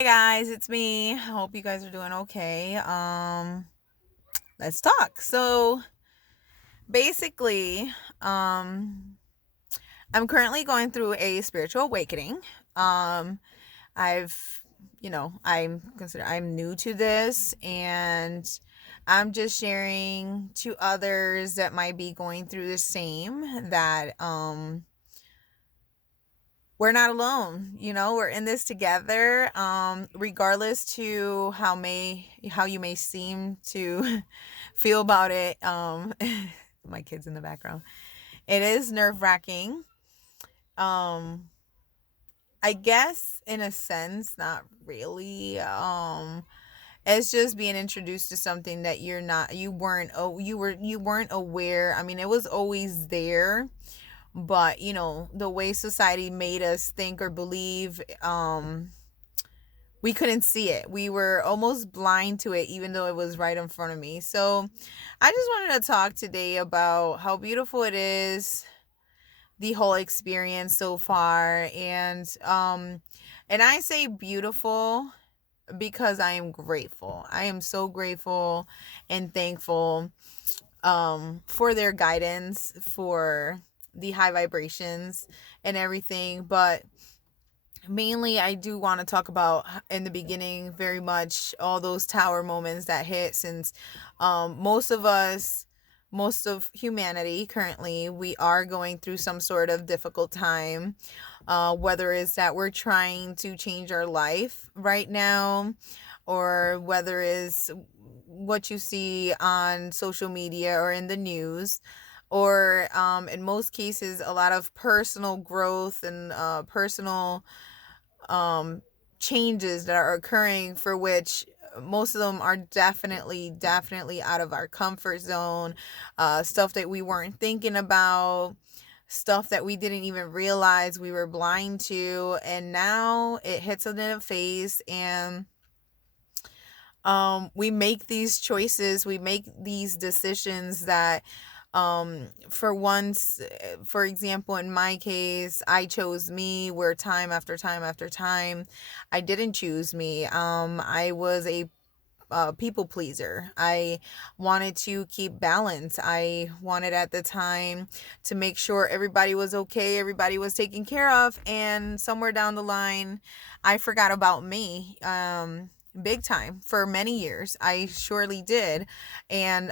Hey guys, it's me. I hope you guys are doing okay. Let's talk. So basically, um I'm currently going through a spiritual awakening. Um I'm new to this, and I'm just sharing to others that might be going through the same, that we're not alone. We're in this together. Regardless to how you may seem to feel about it. My kids in the background. It is nerve-wracking. um I guess in a sense, not really. It's just being introduced to something that you weren't aware. I mean, it was always there, but the way society made us think or believe, we couldn't see it. We were almost blind to it, even though it was right in front of me. So I just wanted to talk today about how beautiful it is, the whole experience so far. And I say beautiful because I am grateful. I am so grateful and thankful for their guidance, for the high vibrations and everything. But mainly, I do want to talk about, in the beginning, very much all those tower moments that hit, since most of us, most of humanity currently, we are going through some sort of difficult time. Whether it's that we're trying to change our life right now, or whether it's what you see on social media or in the news, or in most cases, a lot of personal growth and personal um, changes that are occurring, for which most of them are definitely out of our comfort zone. Stuff that we weren't thinking about, stuff that we didn't even realize we were blind to, and now it hits us in the face. And we make these choices, we make these decisions that, for once, for example, in my case, I chose me, where time after time after time I didn't choose me. I was a people pleaser. I wanted to keep balance. I wanted at the time to make sure everybody was okay, everybody was taken care of, and somewhere down the line, I forgot about me. Big time. For many years, I surely did. And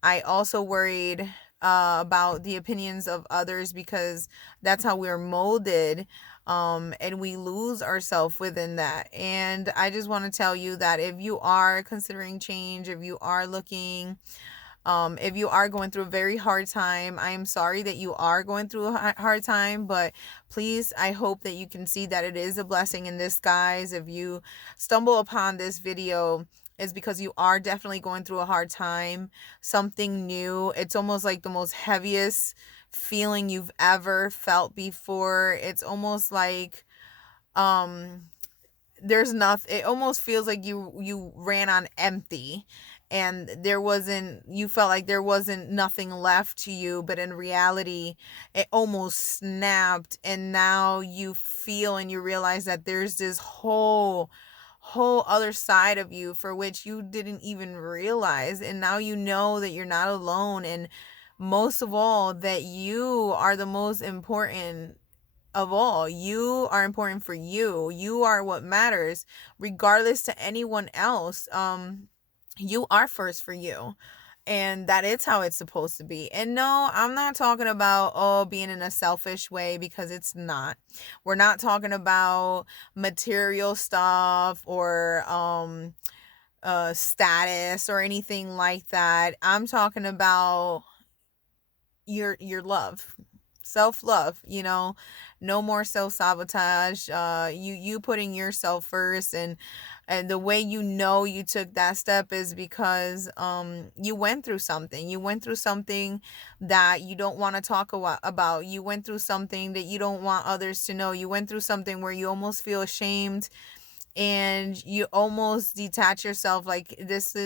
I also worried about the opinions of others, because that's how we're molded, and we lose ourselves within that. And I just want to tell you that if you are considering change, if you are looking, if you are going through a very hard time, I am sorry that you are going through a hard time, but please, I hope that you can see that it is a blessing in disguise. If you stumble upon this video, it's because you are definitely going through a hard time, something new. It's almost like the most heaviest feeling you've ever felt before. It's almost like, um there's nothing. It almost feels like you ran on empty, and you felt like there wasn't nothing left to you, but in reality it almost snapped, and now you feel and you realize that there's this whole other side of you, for which you didn't even realize. And now you know that you're not alone, and most of all, that you are the most important of all. You are important for you. You are what matters, regardless to anyone else. You are first for you. And that is how it's supposed to be. And no, I'm not talking about, being in a selfish way, because it's not. We're not talking about material stuff, or status or anything like that. I'm talking about your love, self-love. No more self-sabotage. You putting yourself first. And the way you took that step is because you went through something. You went through something that you don't want to talk about. You went through something that you don't want others to know. You went through something where you almost feel ashamed, and you almost detach yourself, like this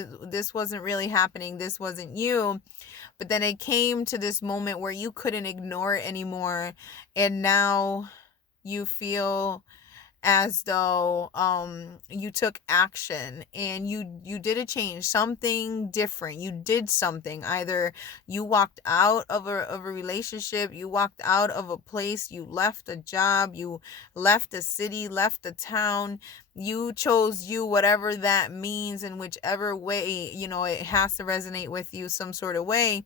wasn't really happening, this wasn't you. But then it came to this moment where you couldn't ignore it anymore, and now you feel as though you took action and you did a change, something different. You did something. Either you walked out of a relationship, you walked out of a place, you left a job, you left a city, left a town, you chose you, whatever that means, in whichever way, it has to resonate with you some sort of way.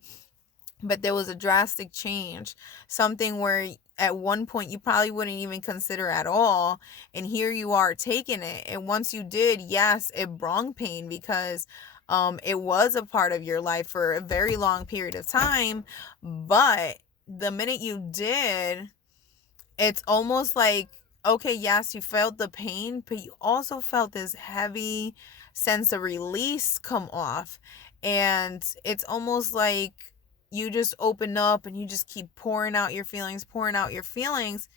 But there was a drastic change, something where at one point you probably wouldn't even consider at all, and here you are taking it. And once you did, yes, it brought pain, because it was a part of your life for a very long period of time. But the minute you did, it's almost like, okay, yes, you felt the pain, but you also felt this heavy sense of release come off. And it's almost like you just open up and you just keep pouring out your feelings, pouring out your feelings.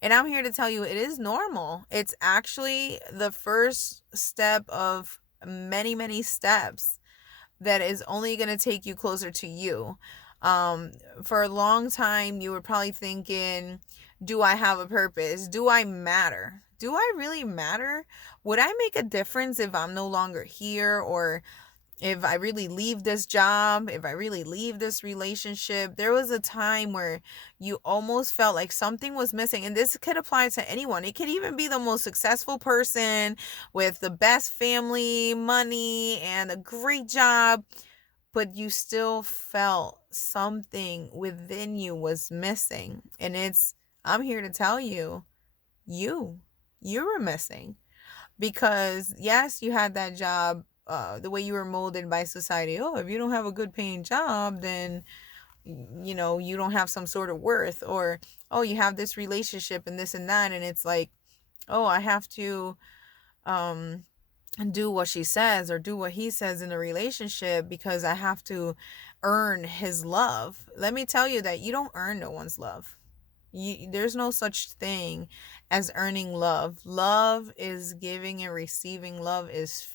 And I'm here to tell you, it is normal. It's actually the first step of many, many steps that is only going to take you closer to you. For a long time, you were probably thinking, do I have a purpose? Do I matter? Do I really matter? Would I make a difference if I'm no longer here? Or if I really leave this job, if I really leave this relationship? There was a time where you almost felt like something was missing. And this could apply to anyone. It could even be the most successful person with the best family, money, and a great job. But you still felt something within you was missing. And I'm here to tell you, you, you were missing. Because yes, you had that job, the way you were molded by society. Oh, if you don't have a good paying job, then you don't have some sort of worth. Or, oh, you have this relationship and this and that, and it's like, oh, I have to um do what she says or do what he says in a relationship because I have to earn his love. Let me tell you that you don't earn no one's love. There's no such thing as earning love. Love is giving and receiving. Love is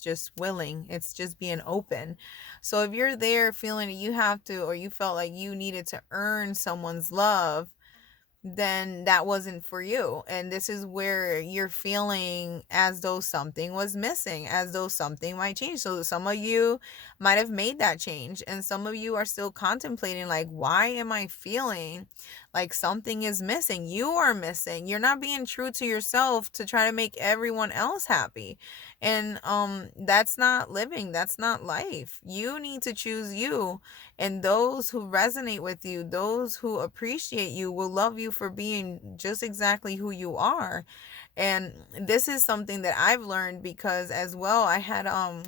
just willing. It's just being open. So if you're there feeling that you have to, or you felt like you needed to earn someone's love, then that wasn't for you. And this is where you're feeling as though something was missing, as though something might change. So some of you might have made that change, and some of you are still contemplating, like, why am I feeling like something is missing? You are missing. You're not being true to yourself to try to make everyone else happy. And that's not living. That's not life. You need to choose you. And those who resonate with you, those who appreciate you, will love you for being just exactly who you are. And this is something that I've learned, because as well, I had a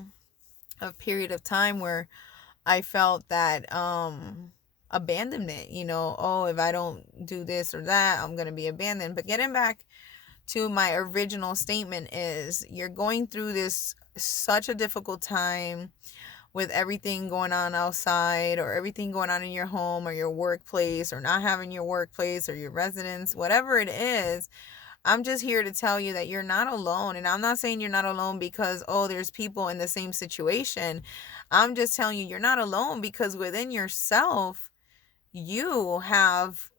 period of time where I felt that abandonment, oh, if I don't do this or that, I'm going to be abandoned. But getting back to my original statement, is you're going through this such a difficult time with everything going on outside, or everything going on in your home or your workplace, or not having your workplace or your residence, whatever it is. I'm just here to tell you that you're not alone. And I'm not saying you're not alone because, oh, there's people in the same situation. I'm just telling you, you're not alone because within yourself, you have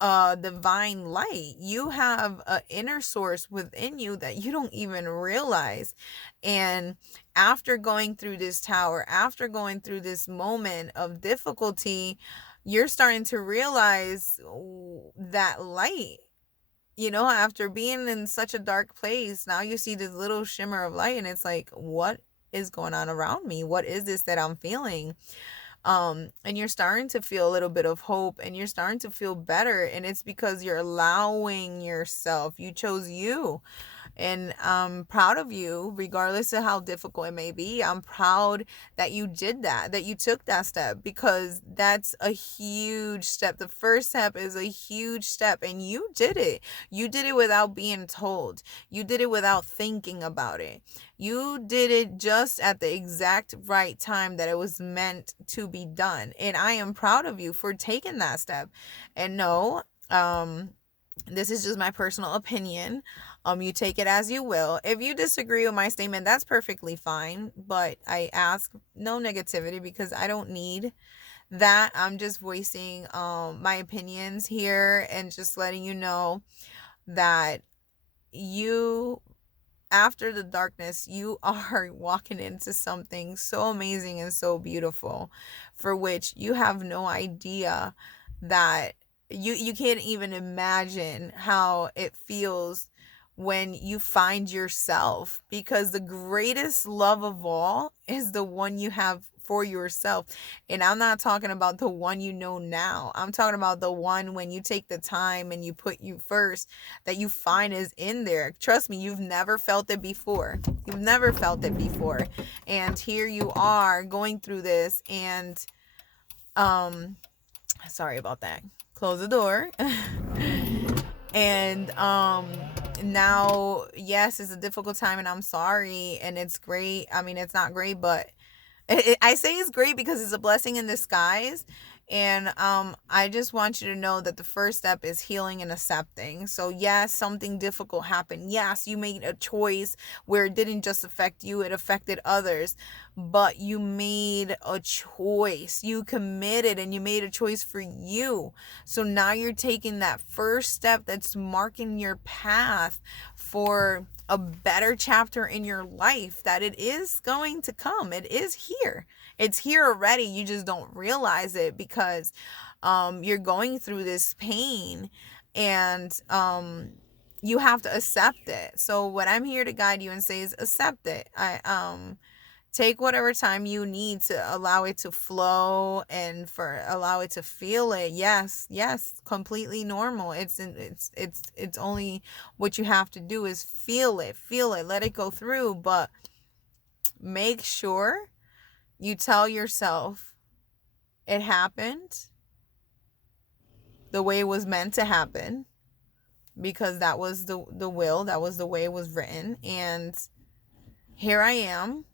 divine light. You have an inner source within you that you don't even realize. And after going through this tower, after going through this moment of difficulty, you're starting to realize that light. After being in such a dark place, now you see this little shimmer of light, and it's like, what is going on around me? What is this that I'm feeling? And you're starting to feel a little bit of hope, and you're starting to feel better, and it's because you're allowing yourself. You chose you. And I'm proud of you, regardless of how difficult it may be. I'm proud that you did that you took that step, because that's a huge step. The first step is a huge step, and you did it. You did it without being told. You did it without thinking about it. You did it just at the exact right time that it was meant to be done. And I am proud of you for taking that step. And no, this is just my personal opinion. You take it as you will. If you disagree with my statement, that's perfectly fine. But I ask no negativity, because I don't need that. I'm just voicing my opinions here, and just letting you know that you, after the darkness, you are walking into something so amazing and so beautiful, for which you have no idea that you can't even imagine how it feels when you find yourself, because the greatest love of all is the one you have for yourself. And I'm not talking about the one you know now. I'm talking about the one when you take the time and you put you first, that you find is in there. Trust me, you've never felt it before. You've never felt it before. And here you are going through this, and sorry about that. Close the door. And now, yes, it's a difficult time and I'm sorry, and it's great. I mean, it's not great, but I say it's great because it's a blessing in disguise. And I just want you to know that the first step is healing and accepting. So yes, something difficult happened. Yes, you made a choice where it didn't just affect you, it affected others. But you made a choice. You committed and you made a choice for you. So now you're taking that first step that's marking your path for a better chapter in your life, that it is going to come. It is here. It's here already. You just don't realize it because you're going through this pain, and you have to accept it. So what I'm here to guide you and say is accept it. I take whatever time you need to allow it to flow and for allow it to feel it. Yes, completely normal. It's only what you have to do is feel it, let it go through. But make sure you tell yourself it happened the way it was meant to happen, because that was the will, that was the way it was written. And here I am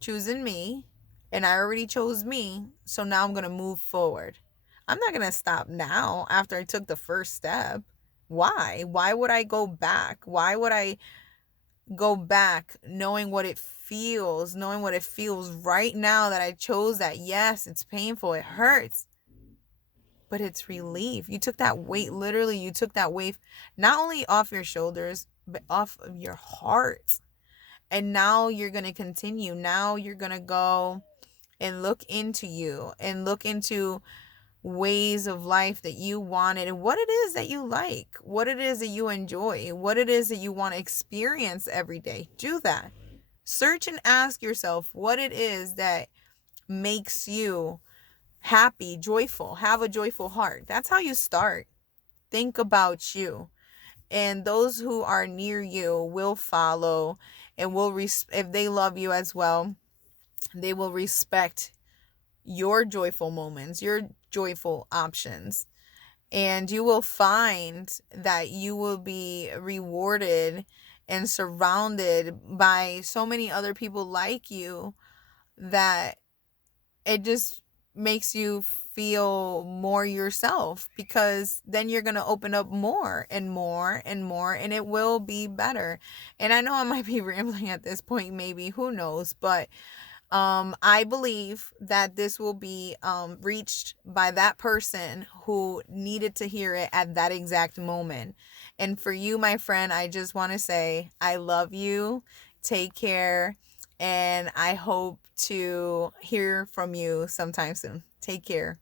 choosing me, and I already chose me, so now I'm going to move forward. I'm not going to stop now after I took the first step. Why would I go back? Why would I go back knowing what it feels, right now that I chose that? Yes, it's painful, it hurts, but it's relief. You took that weight, literally, you took that weight not only off your shoulders, but off of your heart. And now you're going to continue. Now you're going to go and look into you and look into ways of life that you wanted, and what it is that you like, what it is that you enjoy, what it is that you want to experience every day. Do that. Search and ask yourself what it is that makes you happy, joyful, have a joyful heart. That's how you start. Think about you. And those who are near you will follow and will if they love you as well, they will respect your joyful moments, your joyful options. And you will find that you will be rewarded and surrounded by so many other people like you, that it just makes you feel more yourself, because then you're going to open up more and more and more, and it will be better. And I know I might be rambling at this point, maybe, who knows, but I believe that this will be reached by that person who needed to hear it at that exact moment. And for you, my friend, I just want to say I love you. Take care. And I hope to hear from you sometime soon. Take care.